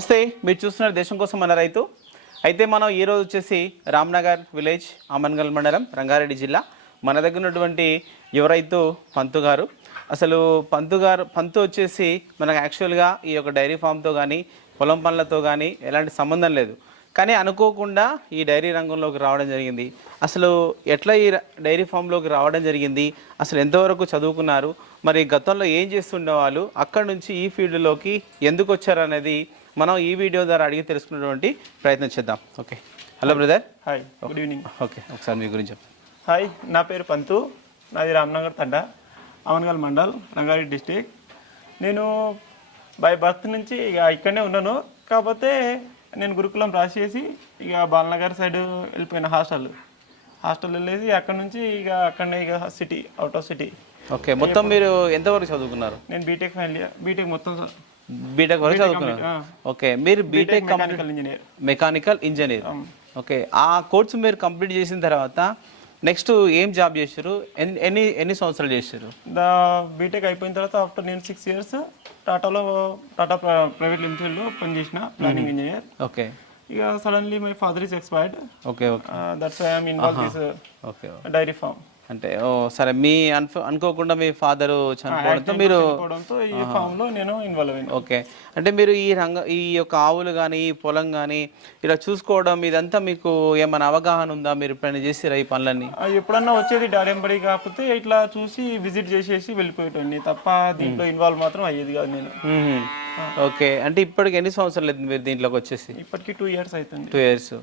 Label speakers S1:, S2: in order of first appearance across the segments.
S1: నమస్తే మీరు చూస్తున్నారు దేశం కోసం మన రైతు. అయితే మనం ఈరోజు వచ్చేసి రామ్నగర్ విలేజ్ అమన్గల్ మండలం రంగారెడ్డి జిల్లా. మన దగ్గర ఉన్నటువంటి యువ రైతు పంతు గారు. అసలు పంతు గారు పంతు వచ్చేసి మనకు యాక్చువల్గా ఈ యొక్క డైరీ ఫామ్తో కానీ పొలం పనులతో కానీ ఎలాంటి సంబంధం లేదు. కానీ అనుకోకుండా ఈ డైరీ రంగంలోకి రావడం జరిగింది. అసలు ఎట్లా ఈ డైరీ ఫామ్లోకి రావడం జరిగింది? అసలు ఎంతవరకు చదువుకున్నారు? మరి గతంలో ఏం చేస్తుండేవాళ్ళు? అక్కడ నుంచి ఈ ఫీల్డ్లోకి ఎందుకు వచ్చారు అనేది మనం ఈ వీడియో ద్వారా అడిగి తెలుసుకునేటువంటి ప్రయత్నం చేద్దాం. Okay hello brother
S2: hi good evening
S1: okay ఒకసారి మీ గురించి
S2: హాయ్ నా పేరు పంతు. నాది రామ్నగర్ తండ అమన్గల్ మండల్ రంగారెడ్డి డిస్టిక్. నేను బై బర్త్ నుంచి ఇక ఇక్కడనే ఉన్నాను. కాకపోతే నేను గురుకులం రాసేసి ఇక బాలనగర్ సైడ్ వెళ్ళిపోయిన హాస్టల్. హాస్టల్ వెళ్ళేసి అక్కడ నుంచి ఇక అక్కడనే ఇక city out of city
S1: okay మొత్తం మీరు ఎంతవరకు చదువుకున్నారు?
S2: నేను బీటెక్ ఫైనల్ ఇయర్ బీటెక్ మొత్తం
S1: బీటెక్ వరకు చదువుకున్నారు
S2: ఆ.
S1: ఓకే మీరు BTech
S2: mechanical engineer
S1: mechanical engineer okay ఆ కోర్స్ మీరు కంప్లీట్ చేసిన తర్వాత నెక్స్ట్ ఏం జాబ్ చేశారు? ఎన్ని ఎన్ని సంవత్సరాలు చేశారు?
S2: దా బీటెక్ అయిపోయిన తర్వాత ఆఫ్టర్ నేను సిక్స్ ఇయర్స్ టాటాలో టాటా ప్రైవేట్ లిమిటెడ్లో పనిచేసిన ప్లానింగ్ ఇంజనీర్
S1: ఓకే.
S2: ఇక suddenly my father is expired
S1: okay okay.
S2: That's I am involve this
S1: okay
S2: dairy farm
S1: అంటే ఓ సరే మీ అనుకోకుండా మీ ఫాదర్ చనిపోవడంతో మీరు
S2: ఈ ఫామ్లో నేను ఇన్వాల్వ్ అయ్యాను
S1: ఓకే. అంటే మీరు ఈ రంగ ఈ యొక్క ఆవులు కానీ ఈ పొలం కానీ ఇలా చూసుకోవడం ఇదంతా మీకు ఏమైనా అవగాహన ఉందా? మీరు ఎప్పుడైనా చేసిరా ఈ పనులన్నీ?
S2: ఎప్పుడన్నా వచ్చేది డాడీ ఎంబడి కాకపోతే ఇట్లా చూసి విజిట్ చేసేసి వెళ్ళిపోయేటోని తప్ప దీంట్లో ఇన్వాల్వ్ మాత్రం అయ్యేది కాదు నేను.
S1: ఓకే. అంటే ఇప్పటికి ఎన్ని సంవత్సరాలు అయింది మీరు దీంట్లోకి వచ్చేసి?
S2: ఇప్పటికి టూ ఇయర్స్ అవుతుంది
S1: టూ ఇయర్స్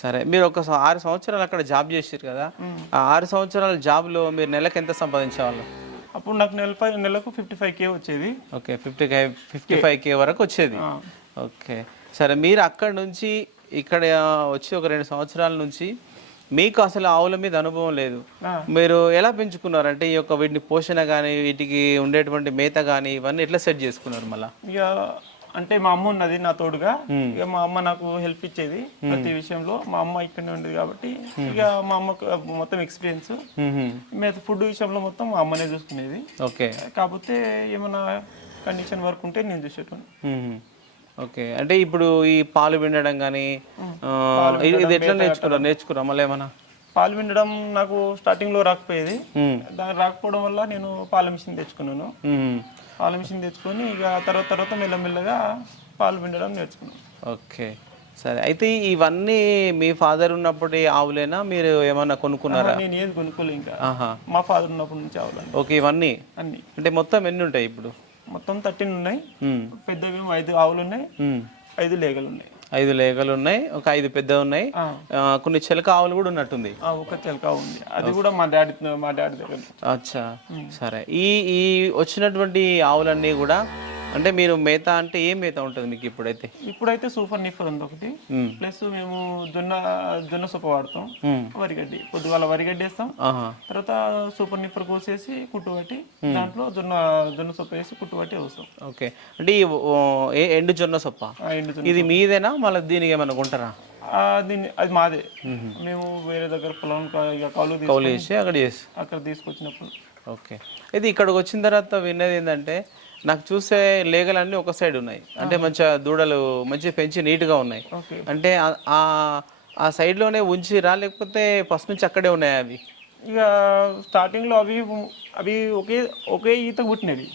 S1: సరే. మీరు ఒక ఆరు సంవత్సరాలు అక్కడ జాబ్ చేసారు కదా. ఆ ఆరు సంవత్సరాల జాబ్లో మీరు నెలకు ఎంత సంపాదించేవాళ్ళు?
S2: అప్పుడు నాకు నెల నెలకు ఫిఫ్టీ ఫైవ్ కే వచ్చేది.
S1: Okay. Fifty five fifty five K వరకు వచ్చేది. ఓకే. సరే మీరు అక్కడ నుంచి ఇక్కడ వచ్చి ఒక రెండు సంవత్సరాల నుంచి మీకు అసలు ఆవుల మీద అనుభవం లేదు. మీరు ఎలా పెంచుకున్నారు అంటే ఈ యొక్క వీటిని పోషణ కానీ వీటికి ఉండేటువంటి మేత కానీ ఇవన్నీ ఎట్లా సెట్ చేసుకున్నారు మళ్ళీ?
S2: ఇక అంటే మా అమ్మ ఉన్నది నా తోడుగా. ఇక మా అమ్మ నాకు హెల్ప్ ఇచ్చేది ప్రతి విషయంలో. మా అమ్మ ఇక్కడనే ఉండేది కాబట్టి ఇక మా అమ్మకు మొత్తం ఎక్స్పీరియన్స్. మీద ఫుడ్ విషయంలో మొత్తం మా అమ్మనే చూసుకునేది.
S1: ఓకే.
S2: కాకపోతే ఏమైనా కండిషన్ వర్క్ ఉంటే నేను చూసేటోని
S1: ఓకే. అంటే ఇప్పుడు ఈ పాలు పిండడం కానీ ఇది ఎట్లా నేర్చుకున్నారు? నేర్చుకురా మళ్ళీ ఏమన్నా?
S2: పాలు పిండడం నాకు స్టార్టింగ్లో రాకపోయేది. దాని రాకపోవడం వల్ల నేను పాల మిషన్ తెచ్చుకున్నాను. పాల మిషన్ తెచ్చుకొని ఇక తర్వాత తర్వాత మెల్లమెల్లగా పాలు పిండడం నేర్చుకున్నాను.
S1: ఓకే. సరే. అయితే ఇవన్నీ మీ ఫాదర్ ఉన్నప్పుడు ఆవులేనా? మీరు ఏమన్నా కొనుక్కున్నారా?
S2: నేను ఏది కొనుక్కోలే ఇంకా. మా ఫాదర్ ఉన్నప్పటి నుంచి ఆవులండి
S1: ఓకే ఇవన్నీ?
S2: అన్ని.
S1: అంటే మొత్తం ఎన్ని ఉంటాయి ఇప్పుడు?
S2: మొత్తం థర్టీన్ ఉన్నాయి. పెద్దవి ఐదు ఆవులు ఉన్నాయి. ఐదు లేగలు ఉన్నాయి
S1: ఐదు లేగలు ఉన్నాయి ఒక ఐదు పెద్దవి ఉన్నాయి కొన్ని చిలక ఆవులు కూడా ఉన్నట్టుంది.
S2: ఆ ఒక చిలక ఉంది. అది కూడా మా డాడీ మా డాడీ దగ్గర
S1: అచ్చా. సరే. ఈ ఈ వచ్చినటువంటి ఆవులన్నీ కూడా అంటే మీరు మేత అంటే ఏం మేత ఉంటుంది మీకు ఇప్పుడైతే?
S2: ఇప్పుడైతే సూపర్ నిఫర్ ఉంది ఒకటి. ప్లస్ మేము జొన్న జొన్న సొప్ప వాడతాం. వరిగడ్డి పొద్దుగాల వరిగడ్డి వేస్తాం తర్వాత సూపర్ నిఫర్ కోసేసి కుట్టు పట్టి దాంట్లో జొన్న జొన్న సొప్ప వేసి కుట్టు పట్టి వస్తాం
S1: ఓకే. అంటే ఈ ఎండు జొన్న సొప్ప? ఇది మీదేనా? మళ్ళీ దీనికి ఏమైనా కొంటారా?
S2: దీన్ని అది మాదే. మేము. వేరే దగ్గర పొలం కౌలు
S1: చేసి అక్కడ చేసి.
S2: అక్కడ తీసుకొచ్చినప్పుడు.
S1: ఓకే. అయితే ఇక్కడికి వచ్చిన తర్వాత విన్నది ఏంటంటే నాకు చూసే లేగలన్నీ ఒక సైడ్ ఉన్నాయి. అంటే మంచిగా దూడలు మంచిగా పెంచి నీట్గా ఉన్నాయి.
S2: ఓకే.
S1: అంటే ఆ- ఆ సైడ్లోనే ఉంచిరా? లేకపోతే ఫస్ట్ నుంచి అక్కడే ఉన్నాయి అవి?
S2: ఇక స్టార్టింగ్లో అవి అవి ఒకే ఒకే ఈత పుట్టినవి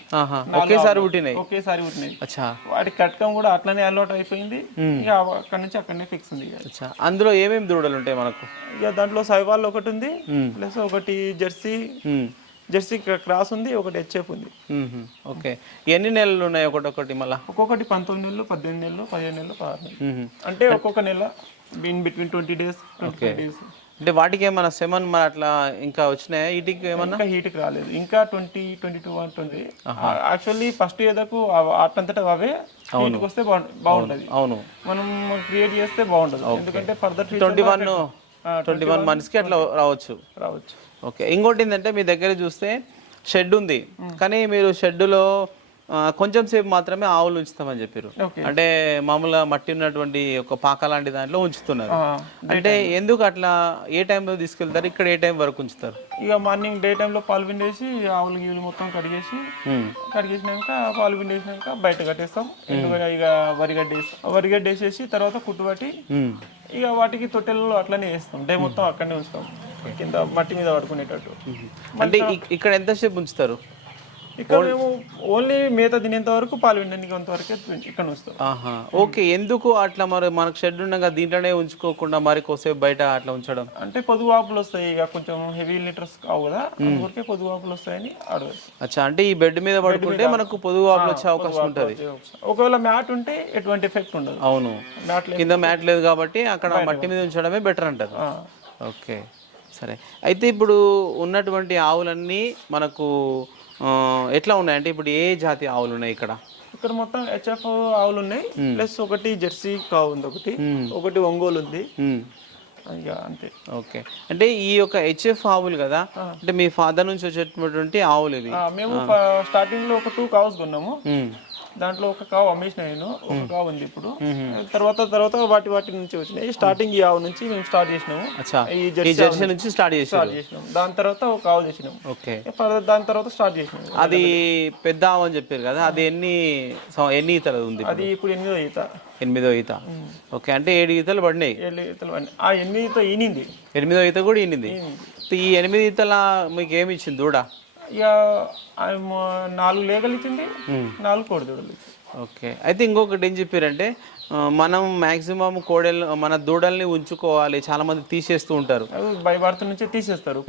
S1: ఒకేసారి పుట్టినాయి
S2: ఒకేసారి పుట్టినవి
S1: అచ్చా.
S2: వాటి కట్టకం కూడా అట్లనే అలవాటు అయిపోయింది. ఇక అక్కడ నుంచి అక్కడనే ఫిక్స్ ఉంది
S1: అచ్చా. అందులో ఏమేమి దూడలు ఉంటాయి మనకు?
S2: ఇక దాంట్లో సైవాల్ ఒకటి ఉంది. ప్లస్ ఒకటి జెర్సీ. జెర్సీ క్రాస్ ఉంది ఒకటి హెచ్ఎఫ్ ఉంది.
S1: ఓకే. ఎన్ని నెలలు ఉన్నాయి ఒకటొకటి మళ్ళా?
S2: ఒక్కొక్కటి పంతొమ్మిది నెలలు పద్దెనిమిది నెలలు పదిహేను నెలలు పదహారు నెలలు. అంటే ఒక్కొక్క నెల in between twenty days twenty five days
S1: అంటే వాటికి ఏమన్నా సెమన్ మరి అట్లా ఇంకా వచ్చినాయా? వీటికి ఏమన్నా?
S2: హీట్కి రాలేదు. ఇంకా ట్వంటీ ట్వంటీ టూ ఉంటుంది యాక్చువల్లీ ఫస్ట్ ఏదకు అట్లంతటా అవే హీట్కి వస్తే బాగుంట- బాగుంటది.
S1: అవును.
S2: మనం క్రియేట్ చేస్తే బాగుంటది. ఎందుకంటే further
S1: twenty one twenty one మంత్స్కి అట్లా రావచ్చు.
S2: రావచ్చు.
S1: ఓకే. ఇంకోటి ఏంటంటే మీ దగ్గర చూస్తే షెడ్ ఉంది. కానీ మీరు షెడ్డులో ఆ, కొంచెం సేపు మాత్రమే ఆవులు ఉంచుతామని చెప్పారు అంటే మామూలుగా మట్టి ఉన్నటువంటి ఒక పాక లాంటి దాంట్లో ఉంచుతున్నారు. అంటే ఎందుకు అట్లా ఏ టైంలో తీసుకెళ్తారు? ఇక్కడ ఏ టైం వరకు ఉంచుతారు?
S2: ఇక మార్నింగ్ డే టైంలో పాలు పిండేసి ఆవులు గీవులు మొత్తం కడిగేసి. కడిగేసినాక పాలు పిండేసినాక బయట కట్టేస్తాం. ఎందుకంటే ఇక వరిగడ్డ వేసేసి తర్వాత కుట్టుబట్టి. ఇక వాటికి తొట్టెలలో అట్లనే వేస్తాం. డే మొత్తం అక్కడనే ఉంచుతాం. కింద మట్టి మీద పడుకునేటట్టు
S1: అంటే ఇక్- ఇక్కడ ఎంతసేపు ఉంచుతారు?
S2: ఇక్కడ మేము ఓన్లీ మేత తినేంత వరకు పాలు పిండడానికి వరకే ఇక్కడ ఉంచుతాం.
S1: ఆహా. ఓకే ఎందుకు అట్లా మరి? మనకు షెడ్ ఉండగా దీంట్లోనే ఉంచుకోకుండా మరి కోసేపు బయట అట్లా ఉంచడం.
S2: అంటే పొదుగు వాపులు వస్తాయి ఇక కొంచెం హెవీ లీటర్స్ కావు కదా అందువరకే పొదుగు వాపులు వస్తాయని అడగాలి
S1: అచ్చా అంటే ఈ బెడ్ మీద పడుకుంటే మనకు పొదుగు వాపులు వచ్చే అవకాశం ఉంటుంది.
S2: ఒకవేళ మ్యాట్ ఉంటే ఎటువంటి ఎఫెక్ట్ ఉండదు.
S1: అవును. కింద మ్యాట్ లేదు కాబట్టి అక్కడ మట్టి మీద ఉంచడమే బెటర్ అంటారు. ఓకే. సరే. అయితే ఇప్పుడు ఉన్నటువంటి ఆవులన్నీ మనకు ఎట్లా ఉన్నాయి? అంటే ఇప్పుడు ఏ జాతి ఆవులు ఉన్నాయి ఇక్కడ?
S2: ఇక్కడ మొత్తం హెచ్ఎఫ్ ఆవులు ఉన్నాయి ప్లస్ ఒకటి జెర్సీ కావు ఉంది ఒకటి. ఒకటి ఒంగోలు ఉంది. అంతే.
S1: ఓకే. అంటే ఈ యొక్క హెచ్ఎఫ్ ఆవులు కదా అంటే మీ ఫాదర్ నుంచి వచ్చేటటువంటి ఆవులు ఇవి.
S2: ఆ, మేము స్టార్టింగ్లో ఒక టూ కావ్స్ కొన్నాము. దాంట్లో ఒక కావు అమ్మేసిన నేను ఒక కావు ఉంది ఇప్పుడు. తర్వాత తర్వాత వాటి వాటి నుంచి వచ్చినాయి. స్టార్టింగ్ ఈ ఆవు నుంచి మేము స్టార్ట్ చేసినాము.
S1: అచ్చా.
S2: ఈ జెర్సీ
S1: నుంచి స్టార్ట్ చేశారు
S2: స్టార్ట్ చేసినాం దాని తర్వాత ఒక కావు తెచ్చినాం
S1: ఓకే.
S2: దాని తర్వాత స్టార్ట్ చేసినాం
S1: అది పెద్ద ఆవు అని చెప్పారు కదా అది ఎన్ని ఎన్ని ఈతలు ఉంది
S2: అది ఇప్పుడు ఎనిమిదో ఈత.
S1: ఎనిమిదో ఈత. ఓకే అంటే ఏడు ఈతలు పడినాయి.
S2: ఏడు ఈతలు అన్నీ. ఆ ఎనిమిది ఈత ఈనింది
S1: ఎనిమిదో ఈత కూడా ఈనింది ఈ ఎనిమిది ఈతల మీకు ఏమి ఇచ్చింది దూడ?
S2: ఇక నాలుగు లేగలు ఇచ్చింది. నాలుగు కోడిదూడలు ఇచ్చింది.
S1: ఓకే. అయితే ఇంకొకటి ఏం చెప్పారంటే మనం మాక్సిమం కోడెలు మన దూడల్ని ఉంచుకోవాలి చాలా మంది తీసేస్తూ ఉంటారు.
S2: బర్త్ నుంచే తీసేస్తారు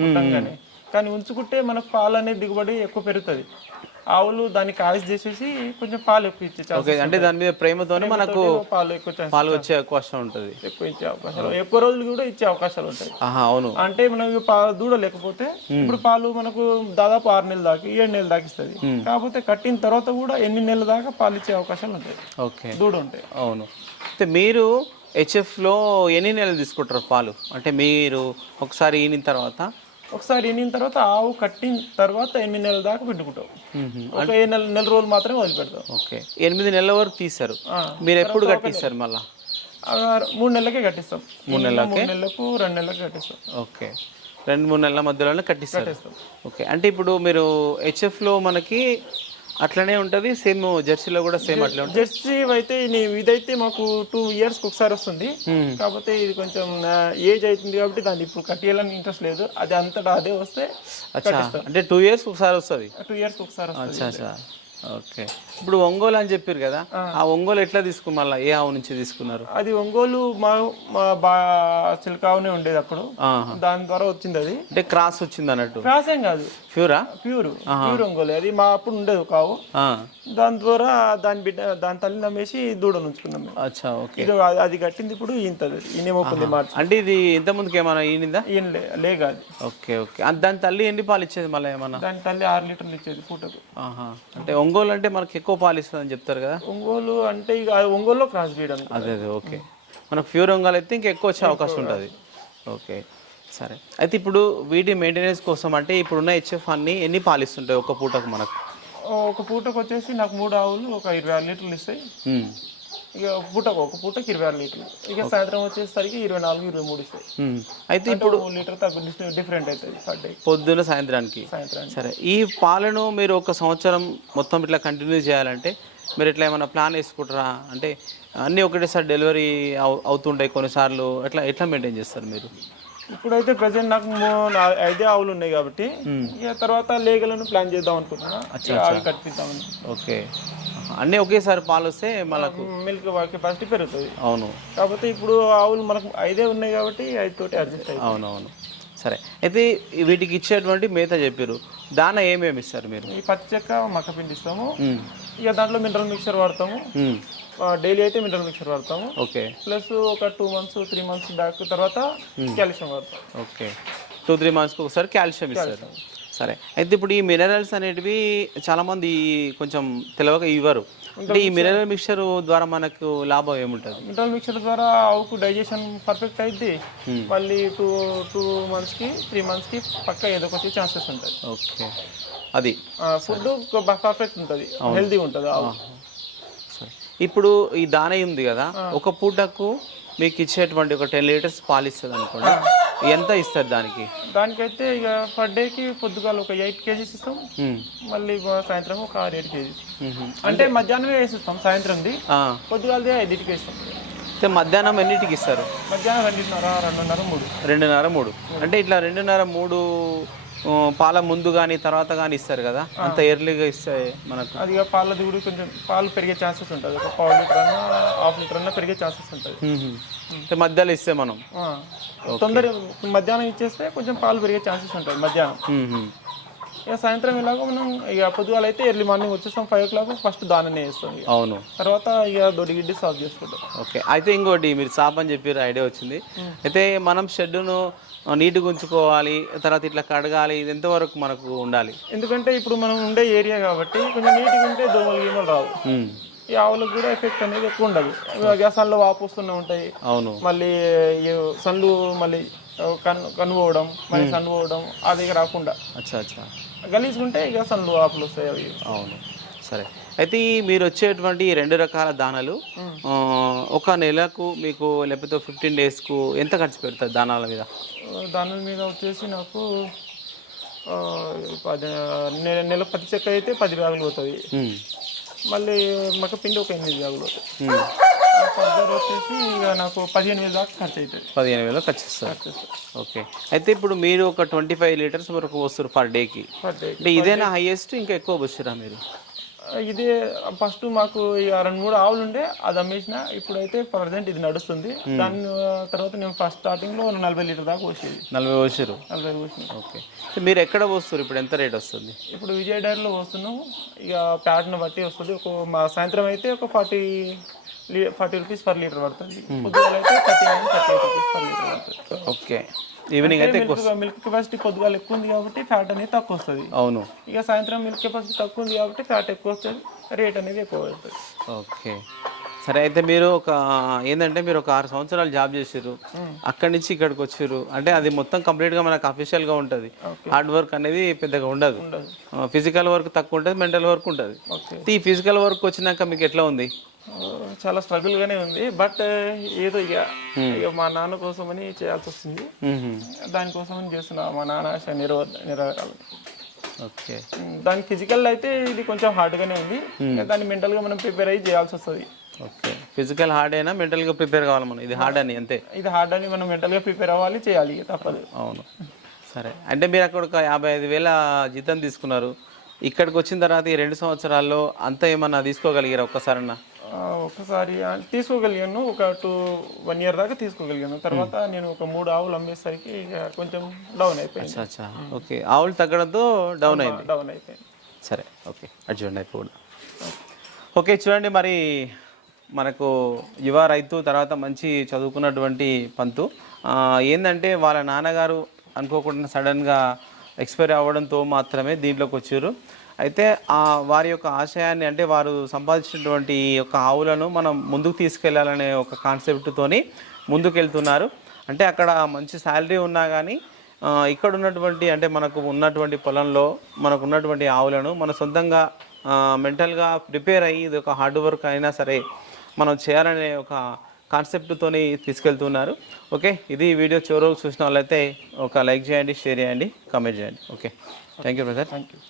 S2: కానీ ఉంచుకుంటే మనకు పాలు అనేది దిగుబడి ఎక్కువ పెరుగుతుంది. ఆవులు దానికి ఆయుష్ చేసేసి కొంచెం పాలు ఎక్కువ ఇచ్చే
S1: అంటే దాని మీద ప్రేమతోనే మనకు
S2: పాలు ఎక్కువ
S1: పాలు వచ్చే అవకాశం ఉంటుంది.
S2: ఎక్కువ ఇచ్చే అవకాశాలు ఎక్కువ రోజులు కూడా ఇచ్చే అవకాశాలు ఉంటాయి.
S1: అవును.
S2: అంటే మనకి పా- దూడ లేకపోతే ఇప్పుడు పాలు మనకు దాదాపు ఆరు నెలల దాకా ఏడు నెలల దాకా ఇస్తుంది. కాకపోతే కట్టిన తర్వాత కూడా ఎన్ని నెలల దాకా పాలు ఇచ్చే అవకాశాలు ఉంటాయి.
S1: ఓకే.
S2: దూడ ఉంటాయి
S1: అవును. అయితే మీరు హెచ్ఎఫ్లో ఎన్ని నెలలు తీసుకుంటారు పాలు? అంటే మీరు ఒకసారి ఈనిన తర్వాత
S2: ఒకసారి ఎన్నిన తర్వాత ఆవు కట్టిన తర్వాత ఎనిమిది నెలల దాకా పెట్టుకుంటాం ఒక ఏ నెల నెల రోజులు మాత్రమే వదిలిపెడతాం
S1: ఓకే. ఎనిమిది నెలల వరకు తీస్తారు. మీరు ఎప్పుడు కట్టిస్తారు మళ్ళా?
S2: మూడు నెలలకే కట్టిస్తాం. మూడు నెలలకు? మూడు నెలలకు రెండు నెలలకు కట్టిస్తాం.
S1: ఓకే. రెండు మూడు నెలల మధ్యలోనే కట్టిస్తారు.
S2: కట్టిస్తాం.
S1: ఓకే. అంటే ఇప్పుడు మీరు హెచ్ఎఫ్లో మనకి అట్లనే ఉంటుంది సేమ్ జెర్సీలో కూడా సేమ్ అట్లే
S2: జెర్సీ అయితే ఇదైతే మాకు టూ ఇయర్స్ ఒకసారి వస్తుంది. కాకపోతే ఇది కొంచెం ఏజ్ అవుతుంది కాబట్టి దాన్ని ఇప్పుడు కట్టియాలని ఇంట్రెస్ట్ లేదు. అది అంతటా అదే వస్తే
S1: అంటే టూ ఇయర్స్ ఒకసారి వస్తుంది.
S2: టూ ఇయర్స్ ఒకసారి
S1: ఓకే. ఇప్పుడు ఒంగోలు అని చెప్పారు కదా ఆ. ఒంగోలు ఎట్లా తీసుకున్నారు? మళ్ళీ ఏ ఆవు నుంచి తీసుకున్నారు?
S2: అది ఒంగోలు మా మా బా చిలకావునే ఉండేది అప్పుడు
S1: ఆహా.
S2: దాని ద్వారా వచ్చింది అది.
S1: అంటే క్రాస్ వచ్చింది అన్నట్టు?
S2: క్రాసేం కాదు.
S1: ప్యూరా?
S2: ప్యూర్. ప్యూర్ ఒంగోలు. అది మా అప్పుడు ఉండేది ఒక ఆవు.
S1: ఆ,
S2: దాని ద్వారా దాని బిడ్డ దాని తల్లి నమ్మేసి దూడను ఉంచుకున్నాం
S1: అచ్చా ఓకే.
S2: ఇది అది- కట్టింది ఇప్పుడు ఈంతది ఈయనేమవుతుంది మార్చి.
S1: అంటే ఇది ఇంత ముందుకు ఏమైనా ఈనిందా
S2: ఈయన లే అది.
S1: Okay okay. దాని తల్లి ఎన్ని పాలు ఇచ్చేది మళ్ళీ ఏమన్నా?
S2: దాని తల్లి ఆరు లీటర్లు ఇచ్చేది పూటకు.
S1: ఆహా. అంటే ఒంగోలు అంటే మనకి ఎక్కువ పాలు ఇస్తుంది అని చెప్తారు కదా?
S2: ఒంగోలు అంటే ఇక ఒంగోలులో క్రాస్ బ్రీడ్ అని
S1: అదే అదే ఓకే. మనకు ప్యూర్ ఒంగోలు అయితే ఇంకా ఎక్కువ వచ్చే అవకాశం ఉంటుంది. ఓకే సరే. అయితే ఇప్పుడు వీటి మెయింటెనెన్స్ కోసం అంటే ఇప్పుడున్న హెచ్ఎఫ్ అన్ని ఎన్ని పాలు ఇస్తుంటాయి ఒక పూటకు మనకు?
S2: ఒక పూటకు వచ్చేసి నాకు మూడు ఆవులు ఒక ఇరవై ఆరు లీటర్లు ఇస్తాయి. ఇక పూటకు ఒక పూటకి ఇరవై ఆరు లీటర్లు. ఇక సాయంత్రం వచ్చేసరికి ఇరవై నాలుగు ఇరవై మూడు ఇస్తాయి.
S1: అయితే
S2: ఇప్పుడు లీటర్ తగ్గు డిఫరెంట్ అవుతుంది పర్ డే
S1: పొద్దున్న సాయంత్రానికి?
S2: సాయంత్రానికి.
S1: సరే. ఈ పాలను మీరు ఒక సంవత్సరం మొత్తం ఇట్లా కంటిన్యూ చేయాలంటే మీరు ఇట్లా ఏమైనా ప్లాన్ వేసుకుంటారా? అంటే అన్నీ ఒకటేసారి డెలివరీ అవు అవుతుంటాయి కొన్నిసార్లు. ఎట్లా ఎట్లా మెయింటైన్ చేస్తారు మీరు?
S2: ఇప్పుడైతే ప్రజెంట్ నాకు ఐదే ఆవులు ఉన్నాయి కాబట్టి ఇక తర్వాత లేగలను ప్లాన్ చేద్దాం అనుకుంటున్నా. అవి కట్టిద్దామని.
S1: ఓకే. అన్నీ ఒకేసారి పాలు వస్తే మనకు
S2: మిల్క్ కెపాసిటీ పెరుగుతుంది
S1: అవును.
S2: కాకపోతే ఇప్పుడు ఆవులు మనకు ఐదే ఉన్నాయి కాబట్టి ఐదు తోటి అడ్జస్ట్ అయ్యి
S1: అవునవును. సరే. అయితే వీటికి ఇచ్చేటువంటి మేత చెప్పారు దాన ఏమేమి ఇస్తారు మీరు?
S2: ఈ పచ్చి చెక్క మక్క పిండి ఇస్తాము ఇక దాంట్లో మినరల్ మిక్చర్ వాడతాము. డైలీ అయితే మినరల్ మిక్చర్ వాడతాము.
S1: ఓకే.
S2: ప్లస్ ఒక two months three months back తర్వాత కాల్షియం వాడతాం
S1: ఓకే. టూ త్రీ మంత్స్కి ఒకసారి కాల్షియం ఇస్తారు. సరే. అయితే ఇప్పుడు ఈ మినరల్స్ అనేటివి చాలామంది కొంచెం తెలియక ఇవ్వరు. అంటే ఈ మినరల్ మిక్చర్ ద్వారా మనకు లాభం ఏముంటుంది?
S2: మినరల్ మిక్చర్ ద్వారా ఆవుకు డైజెషన్ పర్ఫెక్ట్ అయింది మళ్ళీ టూ టూ మంత్స్కి త్రీ మంత్స్కి పక్క ఏదో ఒకటి ఛాన్సెస్ ఉంటాయి
S1: ఓకే. అది.
S2: ఫుడ్ పర్ఫెక్ట్ ఉంటుంది. హెల్తీ ఉంటుంది ఆవు.
S1: ఇప్పుడు ఈ దాన ఉంది కదా ఒక పూటకు మీకు ఇచ్చేటువంటి ఒక టెన్ లీటర్స్ పాలు ఇస్తుంది అనుకోండి ఎంత ఇస్తారు దానికి?
S2: దానికైతే ఇక పర్ డేకి పొద్దుగాల ఒక ఎయిట్ కేజీస్ ఇస్తాం. మళ్ళీ సాయంత్రం ఒక ఆరు ఏడు కేజీస్. అంటే మధ్యాహ్నమే వేసిస్తాం సాయంత్రంది. పొద్దుగాలది ఐదింటికి
S1: అయితే మధ్యాహ్నం ఎన్నిటికి ఇస్తారు?
S2: మధ్యాహ్నం రెండున్నర రెండున్నర మూడు.
S1: రెండున్నర మూడు. అంటే ఇట్లా రెండున్నర మూడు పాల ముందు కానీ తర్వాత కానీ ఇస్తారు కదా? అంత ఎర్లీగా ఇస్తే మనకు.
S2: అది పాల దిగుడు కొంచెం పాలు పెరిగే ఛాన్సెస్ ఉంటుంది. ఒక పావు లీటర్ అన్న హాఫ్ లీటర్ అన్న పెరిగే ఛాన్సెస్ ఉంటుంది.
S1: మధ్యలో ఇస్తే మనం.
S2: తొందర మధ్యాహ్నం ఇచ్చేస్తే కొంచెం పాలు పెరిగే ఛాన్సెస్ ఉంటుంది మధ్యాహ్నం. ఇక సాయంత్రం ఇలాగో మనం ఇక పొద్దుగాల అయితే ఎర్లీ మార్నింగ్ వచ్చేస్తాం ఫైవ్ ఓ క్లాక్ ఫస్ట్ దాననే వేస్తాం ఇక.
S1: అవును.
S2: తర్వాత ఇక దొడ్డి గిడ్డి సాల్వ్ చేసుకుంటాం.
S1: ఓకే. అయితే ఇంకోటి మీరు సాప్ అని చెప్పి ఐడియా వచ్చింది. అయితే మనం షెడ్డును నీట్గా ఉంచుకోవాలి తర్వాత ఇట్లా కడగాలి ఇది ఎంతవరకు మనకు ఉండాలి?
S2: ఎందుకంటే ఇప్పుడు మనం ఉండే ఏరియా కాబట్టి కొంచెం నీట్గా ఉంటే దోమలు గీమలు రావు.
S1: ఉమ్,
S2: ఈ ఆవులకు కూడా ఎఫెక్ట్ అనేది ఎక్కువ ఉండదు. ఇక సన్లు వాపు వస్తూనే ఉంటాయి.
S1: అవును.
S2: మళ్ళీ ఈ సన్లు మళ్ళీ కన్ను కన్ను పోవడం మళ్ళీ సన్ను పోవడం అది రాకుండా.
S1: అచ్చా అచ్చా.
S2: గలీజ్గా ఇక సన్లు వాపులు వస్తాయి అవి.
S1: అవును. సరే. అయితే ఈ మీరు వచ్చేటువంటి రెండు రకాల దానాలు ఒక నెలకు మీకు లేకపోతే ఫిఫ్టీన్ డేస్కు ఎంత ఖర్చు పెడతారు దానాల మీద?
S2: దాని మీద వచ్చేసి నాకు పది నెల పది చెక్క అయితే పది బ్యాగులు పోతుంది. మళ్ళీ మక్క పిండి ఒక ఎనిమిది బ్యాగులు
S1: ఉమ్.
S2: ఫర్దర్ వచ్చేసి ఇక నాకు పదిహేను వేలు దాకా ఖర్చు అవుతుంది
S1: పదిహేను వేలు ఖర్చు ఇస్తారు ఓకే. అయితే ఇప్పుడు మీరు ఒక ట్వంటీ ఫైవ్ లీటర్స్ వరకు వస్తారు పర్ డేకి.
S2: పర్ డే
S1: అంటే ఇదేనా హైయెస్ట్ ఇంకా ఎక్కువ వస్తురా మీరు?
S2: ఇదే ఫస్ట్ మాకు ఇక రెండు మూడు ఆవులు ఉండే అది అమ్మేసిన ఇప్పుడైతే ప్రజెంట్ ఇది నడుస్తుంది. దాని తర్వాత నేను ఫస్ట్ స్టార్టింగ్లో నలభై లీటర్ దాకా పోసేది.
S1: నలభై వచ్చారు
S2: నలభై పోసిన.
S1: ఓకే. మీరు ఎక్కడ పోస్తారు ఇప్పుడు ఎంత రేట్ వస్తుంది?
S2: ఇప్పుడు విజయ డైరీలో పోస్తున్నాం ఇక ప్యాట్ను బట్టి వస్తుంది. ఒక మా సాయంత్రం అయితే ఒక forty forty rupees per litre పడుతుంది. పొద్దుగాల అయితే thirty nine thirty eight rupees per litre పడుతుంది.
S1: ఓకే. ఈవినింగ్ అయితే ఎక్కువ
S2: మిల్క్ కెపాసిటీ పొద్దుగాల ఎక్కువ ఉంది కాబట్టి ఫ్యాట్ అనేది తక్కువ వస్తుంది.
S1: అవును.
S2: ఇక సాయంత్రం మిల్క్ కెపాసిటీ తక్కువ ఉంది కాబట్టి ఫ్యాట్ ఎక్కువ వస్తుంది రేట్ అనేది ఎక్కువ అవుతుంది
S1: ఓకే. సరే అయితే మీరు ఒక ఏంటంటే మీరు ఒక ఆరు సంవత్సరాలు జాబ్ చేసారు అక్కడి నుంచి ఇక్కడికి వచ్చారు అంటే అది మొత్తం కంప్లీట్గా మనకు అఫీషియల్గా ఉంటుంది. హార్డ్ వర్క్ అనేది పెద్దగా ఉండదు. ఫిజికల్ వర్క్ తక్కువ ఉంటుంది మెంటల్ వర్క్ ఉంటుంది. ఈ ఫిజికల్ వర్క్ వచ్చినాక మీకు ఎట్లా ఉంది?
S2: చాలా స్ట్రగుల్ గానే ఉంది. బట్ ఏదో ఇక ఇక మా నాన్న కోసం అని చేయాల్సి వస్తుంది.
S1: మ్మ్.
S2: దానికోసం అని చేస్తున్నా మా నాన్న ఆశ నెరవేర నెరవేరాలి.
S1: ఓకే
S2: ఉమ్, దాని ఫిజికల్ అయితే ఇది కొంచెం హార్డ్ గానే ఉంది. దాన్ని మెంటల్గా మనం ప్రిపేర్ అయ్యి చేయాల్సి వస్తుంది.
S1: ఓకే ఫిజికల్ హార్డ్ అయినా మెంటల్గా ప్రిపేర్ కావాలి మనం. ఇది హార్డ్ అని అంతే.
S2: ఇది హార్డ్ అని మనం మెంటల్గా ప్రిపేర్ అవ్వాలి చేయాలి తప్పదు.
S1: అవును. సరే. అంటే మీరు అక్కడ ఒక యాభై ఐదు వేల జీతం తీసుకున్నారు. ఇక్కడికి వచ్చిన తర్వాత ఈ రెండు సంవత్సరాల్లో అంత ఏమన్నా తీసుకోగలిగారా ఒక్కసారన్నా?
S2: ఒకసారి తీసుకోగలిగాను. ఒక టూ వన్ ఇయర్ దాకా తీసుకోగలిగాను. తర్వాత నేను ఒక మూడు ఆవులు అమ్మేసరికి ఇక కొంచెం డౌన్ అయిపోయింది.
S1: అచ్చా ఓకే. ఆవులు తగ్గడంతో డౌన్ అయింది.
S2: డౌన్ అయిపోయింది.
S1: సరే ఓకే. అది చూడండి అయిపోకూడదు ఓకే చూడండి మరి మనకు యువ రైతు తర్వాత మంచి చదువుకున్నటువంటి పంతు. ఆ, ఏందంటే వాళ్ళ నాన్నగారు అనుకోకుండా సడన్గా ఎక్స్పైర్ అవ్వడంతో మాత్రమే దీంట్లోకి వచ్చారు. అయితే ఆ వారి యొక్క ఆశయాన్ని అంటే వారు సంపాదించినటువంటి యొక్క ఆవులను మనం ముందుకు తీసుకెళ్ళాలనే ఒక కాన్సెప్ట్తోని ముందుకెళ్తున్నారు. అంటే అక్కడ మంచి శాలరీ ఉన్నా కానీ ఇక్కడ ఉన్నటువంటి అంటే మనకు ఉన్నటువంటి పొలంలో మనకు ఉన్నటువంటి ఆవులను మన సొంతంగా మెంటల్గా ప్రిపేర్ అయ్యి ఇది ఒక హార్డ్ వర్క్ అయినా సరే మనం చేయాలనే ఒక కాన్సెప్ట్తోని తీసుకెళ్తున్నారు. ఓకే? ఇది వీడియో చివరకు చూసిన వాళ్ళైతే ఒక లైక్ చేయండి షేర్ చేయండి కామెంట్ చేయండి. Okay? Thank you brother
S2: thank you